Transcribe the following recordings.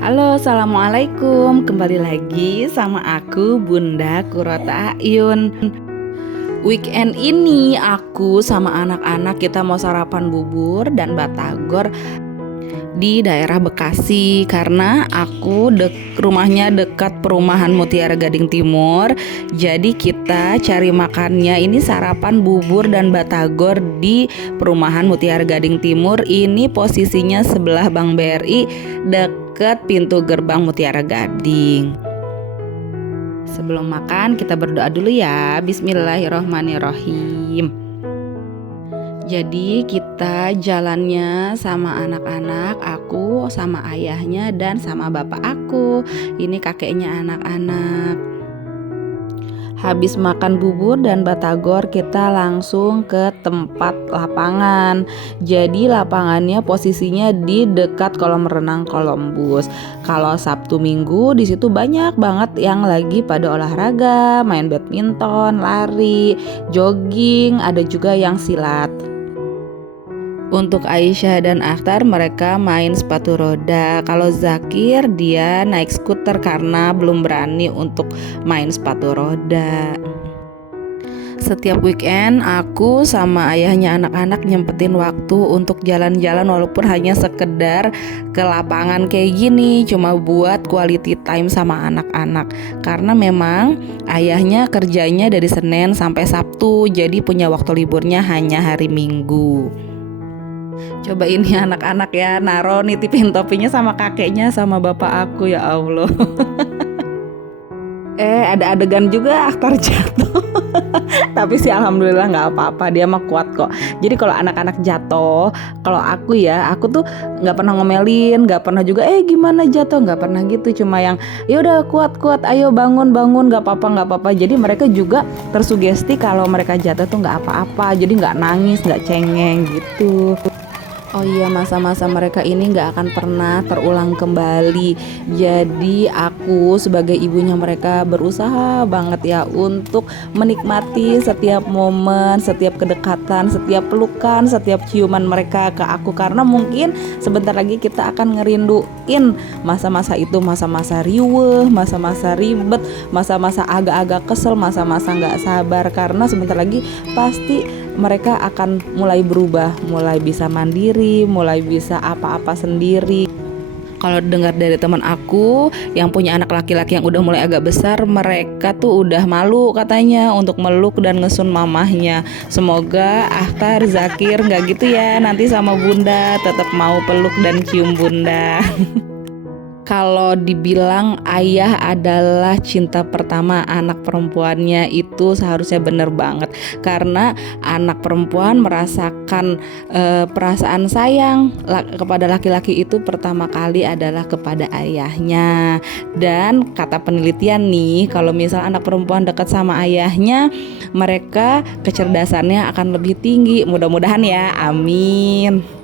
Halo, assalamualaikum. Kembali lagi sama aku, Bunda Kurota Ayun. Weekend ini aku sama anak-anak kita mau sarapan bubur dan batagor di daerah Bekasi karena aku rumahnya dekat perumahan Mutiara Gading Timur. Jadi kita cari makannya ini sarapan bubur dan batagor di perumahan Mutiara Gading Timur. Ini posisinya sebelah Bank BRI dekat pintu gerbang Mutiara Gading. Sebelum makan kita berdoa dulu ya. Bismillahirrohmanirrohim. Jadi kita jalannya sama anak-anak, aku sama ayahnya dan sama bapak aku. Ini kakeknya anak-anak. Habis makan bubur dan batagor kita langsung ke tempat lapangan. Jadi lapangannya posisinya di dekat kolam renang Columbus. Kalau Sabtu Minggu di situ banyak banget yang lagi pada olahraga, main badminton, lari, jogging, ada juga yang silat. Untuk Aisyah dan Akhtar mereka main sepatu roda. Kalau Zakir dia naik skuter karena belum berani untuk main sepatu roda. Setiap weekend aku sama ayahnya anak-anak nyempetin waktu untuk jalan-jalan walaupun hanya sekedar ke lapangan kayak gini, cuma buat quality time sama anak-anak. Karena memang ayahnya kerjanya dari Senin sampai Sabtu, jadi punya waktu liburnya hanya hari Minggu. Coba ini anak-anak ya nitipin topinya sama kakeknya sama bapak aku, ya Allah. Ada adegan juga Akhtar jatuh. Tapi sih alhamdulillah nggak apa-apa, dia mah kuat kok. Jadi kalau anak-anak jatuh, kalau aku tuh nggak pernah ngomelin, nggak pernah juga gimana jatuh, nggak pernah gitu. Cuma yang ya udah kuat, ayo bangun, nggak apa-apa. Jadi mereka juga tersugesti kalau mereka jatuh tuh nggak apa-apa. Jadi nggak nangis, nggak cengeng gitu. Oh iya, masa-masa mereka ini gak akan pernah terulang kembali. Jadi aku sebagai ibunya mereka berusaha banget ya untuk menikmati setiap momen, setiap kedekatan, setiap pelukan, setiap ciuman mereka ke aku. Karena mungkin sebentar lagi kita akan ngerinduin masa-masa itu, masa-masa riweuh, masa-masa ribet, masa-masa agak-agak kesel, masa-masa gak sabar. Karena sebentar lagi pasti mereka akan mulai berubah, mulai bisa mandiri, mulai bisa apa-apa sendiri. Kalau dengar dari teman aku yang punya anak laki-laki yang udah mulai agak besar, mereka tuh udah malu katanya untuk meluk dan ngesun mamahnya. Semoga Akhtar, Zakir nggak gitu ya, nanti sama bunda tetap mau peluk dan cium bunda. Kalau dibilang ayah adalah cinta pertama anak perempuannya, itu seharusnya bener banget. Karena anak perempuan merasakan perasaan sayang kepada laki-laki itu pertama kali adalah kepada ayahnya. Dan kata penelitian nih, kalau misal anak perempuan dekat sama ayahnya, mereka kecerdasannya akan lebih tinggi. Mudah-mudahan ya, amin.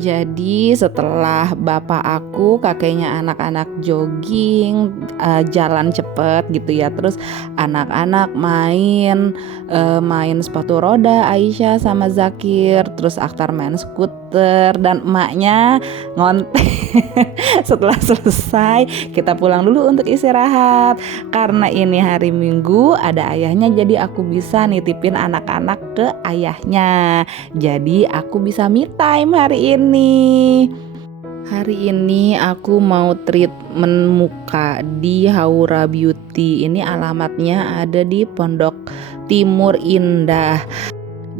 Jadi setelah bapak aku, kakeknya anak-anak jogging, jalan cepet gitu ya. Terus anak-anak main sepatu roda, Aisyah sama Zakir. Terus Akhtar main skuter dan emaknya ngontek. Setelah selesai kita pulang dulu untuk istirahat. Karena ini hari Minggu ada ayahnya, jadi aku bisa nitipin anak-anak ke ayahnya. Jadi aku bisa me time hari ini. Hari ini aku mau treatment muka di Haura Beauty. Ini alamatnya ada di Pondok Timur Indah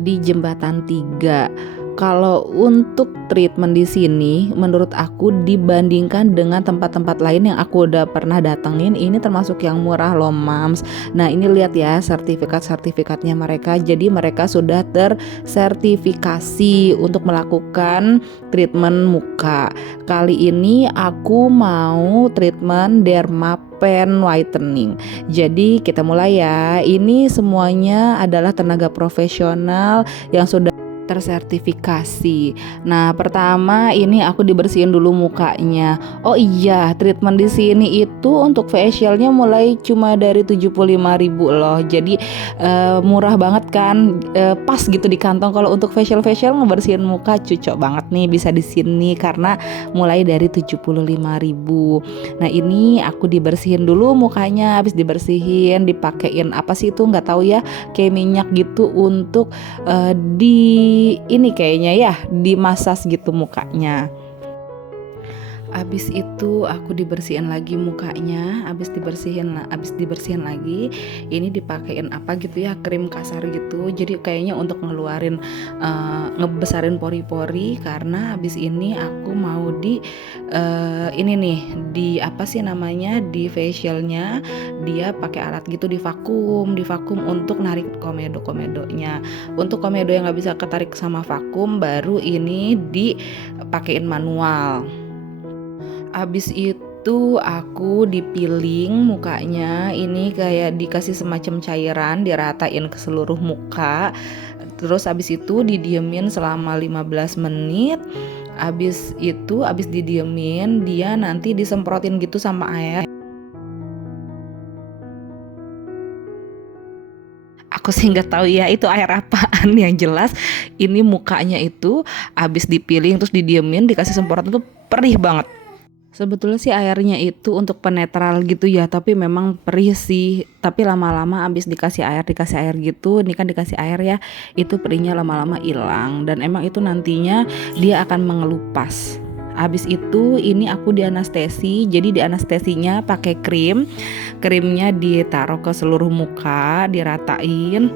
di Jembatan 3. Kalau untuk treatment di sini, menurut aku dibandingkan dengan tempat-tempat lain yang aku udah pernah datengin, ini termasuk yang murah loh mams. Nah ini lihat ya sertifikatnya mereka. Jadi mereka sudah tersertifikasi untuk melakukan treatment muka. Kali ini aku mau treatment Dermapen Whitening. Jadi kita mulai ya. Ini semuanya adalah tenaga profesional yang sudah tersertifikasi. Nah, pertama ini aku dibersihin dulu mukanya. Oh iya, treatment di sini itu untuk facialnya mulai cuma dari 75.000 loh. Jadi murah banget kan, pas gitu di kantong. Kalau untuk facial ngebersihin muka cocok banget nih bisa di sini karena mulai dari 75.000. Nah, ini aku dibersihin dulu mukanya. Habis dibersihin dipakein apa sih itu nggak tahu ya, kayak minyak gitu untuk di ini kayaknya ya dimasas gitu mukanya. Abis itu aku dibersihin lagi mukanya, abis dibersihin lagi, ini dipakein apa gitu ya, krim kasar gitu. Jadi kayaknya untuk ngeluarin ngebesarin pori-pori karena abis ini aku mau di ini nih di apa sih namanya di facialnya dia pakai alat gitu di vakum untuk narik komedo-komedonya. Untuk komedo yang nggak bisa ketarik sama vakum baru ini dipakein manual. Abis itu aku dipiling mukanya, ini kayak dikasih semacam cairan diratain ke seluruh muka. Terus abis itu didiemin selama 15 menit. Abis didiemin dia nanti disemprotin gitu sama air. Aku sih nggak tahu ya itu air apaan, yang jelas ini mukanya itu abis dipiling terus didiemin dikasih semprotan tuh perih banget. Sebetulnya sih airnya itu untuk penetral gitu ya, tapi memang perih sih. Tapi lama-lama abis dikasih air gitu, ini kan dikasih air ya, itu perihnya lama-lama hilang. Dan emang itu nantinya dia akan mengelupas. Abis itu ini aku di anestesi, jadi di anestesinya pakai krimnya ditaruh ke seluruh muka, diratain.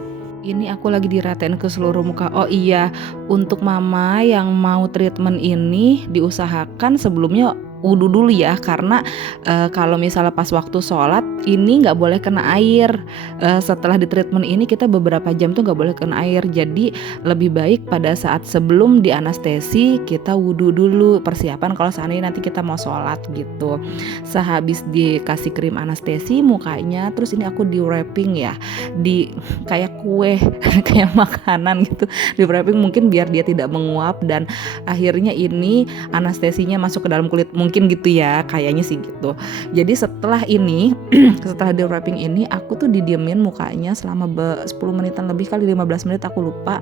Ini aku lagi diratain ke seluruh muka. Oh iya, untuk mama yang mau treatment ini diusahakan sebelumnya wudhu dulu ya, karena kalau misalnya pas waktu sholat ini nggak boleh kena air. Setelah di treatment ini kita beberapa jam tuh nggak boleh kena air, jadi lebih baik pada saat sebelum di anestesi kita wudhu dulu, persiapan kalau seandainya nanti kita mau sholat gitu. Sehabis dikasih krim anestesi mukanya, terus ini aku di wrapping ya, di kayak kue kayak makanan gitu, di wrapping mungkin biar dia tidak menguap, dan akhirnya ini anestesinya masuk ke dalam kulit mungkin gitu ya, kayaknya sih gitu. Jadi setelah ini setelah di wrapping ini aku tuh didiemin mukanya selama 10 menitan lebih kali, 15 menit aku lupa.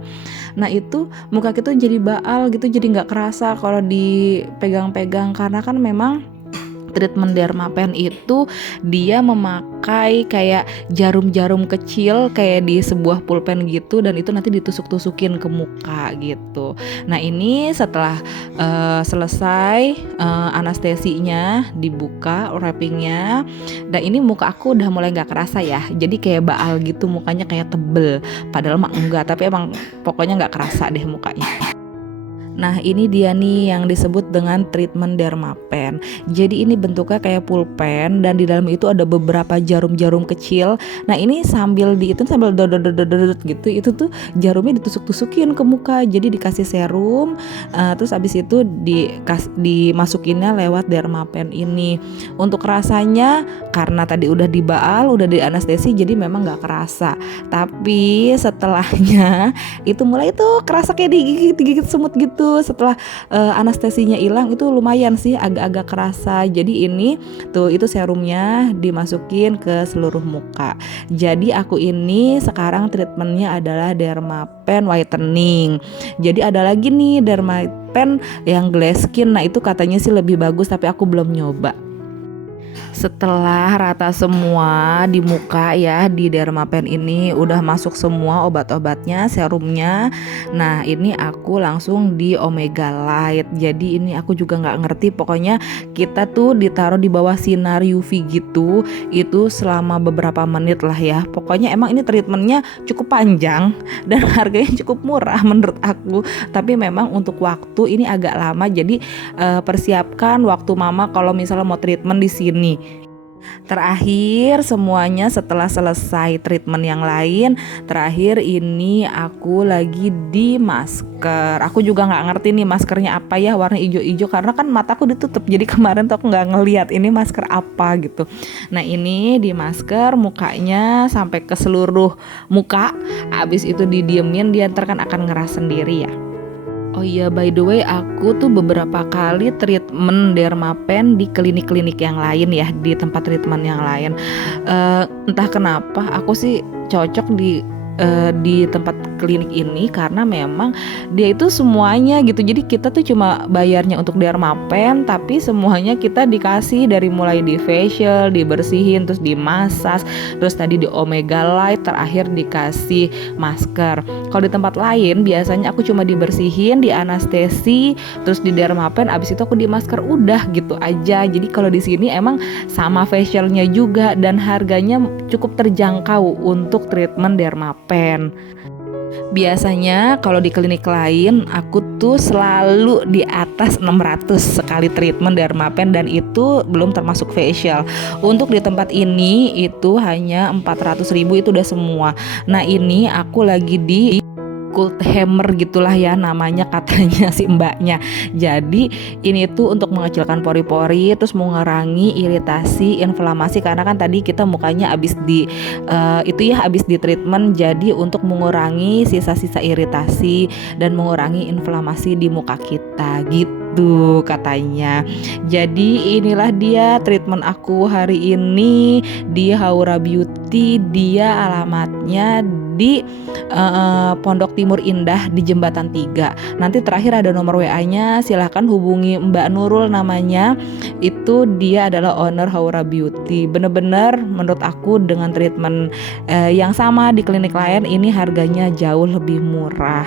Nah itu muka kita jadi baal gitu, jadi nggak kerasa kalau dipegang-pegang, karena kan memang treatment Dermapen itu dia memakai kayak jarum-jarum kecil kayak di sebuah pulpen gitu, dan itu nanti ditusuk-tusukin ke muka gitu. Nah ini setelah selesai anestesinya, dibuka wrappingnya, dan ini muka aku udah mulai nggak kerasa ya, jadi kayak baal gitu mukanya, kayak tebel, padahal mah enggak, tapi emang pokoknya nggak kerasa deh mukanya. Nah ini dia nih yang disebut dengan treatment Dermapen. Jadi ini bentuknya kayak pulpen dan di dalam itu ada beberapa jarum-jarum kecil. Nah ini sambil dodot gitu, itu tuh jarumnya ditusuk-tusukin ke muka. Jadi dikasih serum, terus abis itu dimasukinnya lewat Dermapen ini. Untuk rasanya karena tadi udah dibaal, udah di anestesi, jadi memang nggak kerasa. Tapi setelahnya itu mulai tuh kerasa kayak digigit semut gitu. Setelah anestesinya hilang itu lumayan sih agak-agak kerasa. Jadi ini tuh itu serumnya dimasukin ke seluruh muka. Jadi aku ini sekarang treatmentnya adalah Dermapen whitening. Jadi ada lagi nih Dermapen yang glass skin. Nah itu katanya sih lebih bagus, tapi aku belum nyoba. Setelah rata semua di muka ya, di Dermapen ini udah masuk semua obat-obatnya, serumnya. Nah ini aku langsung di Omega Light. Jadi ini aku juga nggak ngerti, pokoknya kita tuh ditaruh di bawah sinar UV gitu, itu selama beberapa menit lah ya. Pokoknya emang ini treatmentnya cukup panjang dan harganya cukup murah menurut aku. Tapi memang untuk waktu ini agak lama, jadi persiapkan waktu mama kalau misalnya mau treatment di sini. Terakhir semuanya setelah selesai treatment yang lain, terakhir ini aku lagi di masker. Aku juga nggak ngerti nih maskernya apa ya, warna hijau-hijau karena kan mataku ditutup. Jadi kemarin tuh aku nggak ngeliat ini masker apa gitu. Nah ini di masker mukanya sampai ke seluruh muka. Abis itu didiemin, dia ntar kan akan ngeras sendiri ya. Oh iya, by the way, aku tuh beberapa kali treatment Dermapen di klinik-klinik yang lain ya, di tempat treatment yang lain. Entah kenapa, aku sih cocok di tempat klinik ini karena memang dia itu semuanya gitu. Jadi kita tuh cuma bayarnya untuk Dermapen, tapi semuanya kita dikasih dari mulai di facial, dibersihin, terus dimasas, terus tadi di Omega Light, terakhir dikasih masker. Kalau di tempat lain biasanya aku cuma dibersihin, di anestesi, terus di Dermapen, abis itu aku di masker, udah gitu aja. Jadi kalau di sini emang sama facialnya juga dan harganya cukup terjangkau untuk treatment Dermapen. Biasanya kalau di klinik lain aku tuh selalu di atas 600 sekali treatment Dermapen dan itu belum termasuk facial. Untuk di tempat ini itu hanya 400.000 itu udah semua. Nah ini aku lagi di Cold Hammer gitulah ya namanya katanya si mbaknya. Jadi ini tuh untuk mengecilkan pori-pori, terus mengurangi iritasi, inflamasi karena kan tadi kita mukanya abis di abis di treatment, jadi untuk mengurangi sisa-sisa iritasi dan mengurangi inflamasi di muka kita gitu katanya. Jadi inilah dia treatment aku hari ini di Haura Beauty. Dia alamatnya di Pondok Timur Indah di Jembatan 3. Nanti terakhir ada nomor WA-nya, silahkan hubungi Mbak Nurul namanya. Itu dia adalah owner Haura Beauty. Bener-bener menurut aku dengan treatment yang sama di klinik lain ini harganya jauh lebih murah.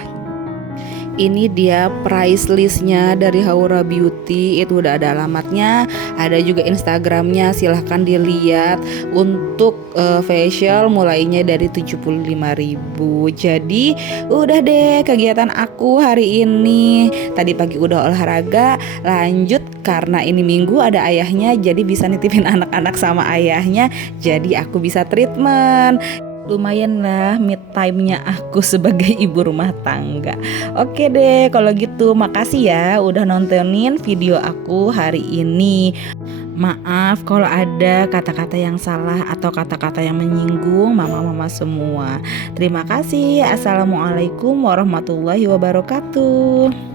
Ini dia price listnya dari Haura Beauty, itu udah ada alamatnya, ada juga Instagramnya, silahkan dilihat. Untuk facial mulainya dari 75.000. Jadi udah deh kegiatan aku hari ini. Tadi pagi udah olahraga, lanjut karena ini minggu ada ayahnya, jadi bisa nitipin anak-anak sama ayahnya, jadi aku bisa treatment. Lumayan lah mid time-nya aku sebagai ibu rumah tangga. Oke deh kalau gitu, makasih ya udah nontonin video aku hari ini. Maaf kalau ada kata-kata yang salah atau kata-kata yang menyinggung mama-mama semua. Terima kasih. Assalamualaikum warahmatullahi wabarakatuh.